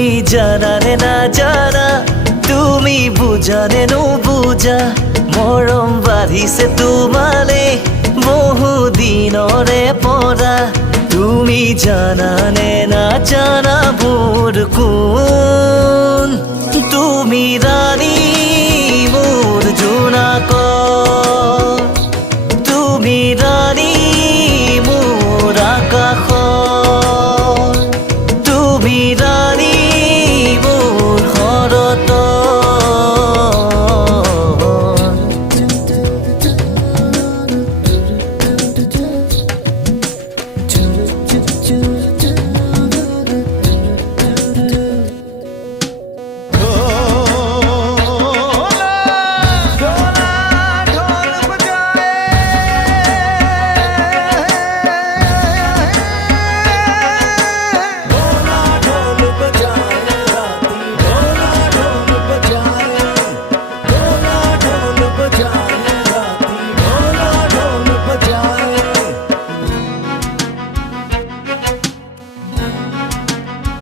তুমি জানা নে না জানা তুমি বুজা নে নুবুজা মৰম বাঢ়িছে তোমালে বহু দিনৰে পৰা তুমি জানা নে না জানা মোৰ কোন তুমি ৰাণী মোৰ জোনাকৰ তুমি ৰাণী মোৰ আকাশৰ তুমি ৰাণী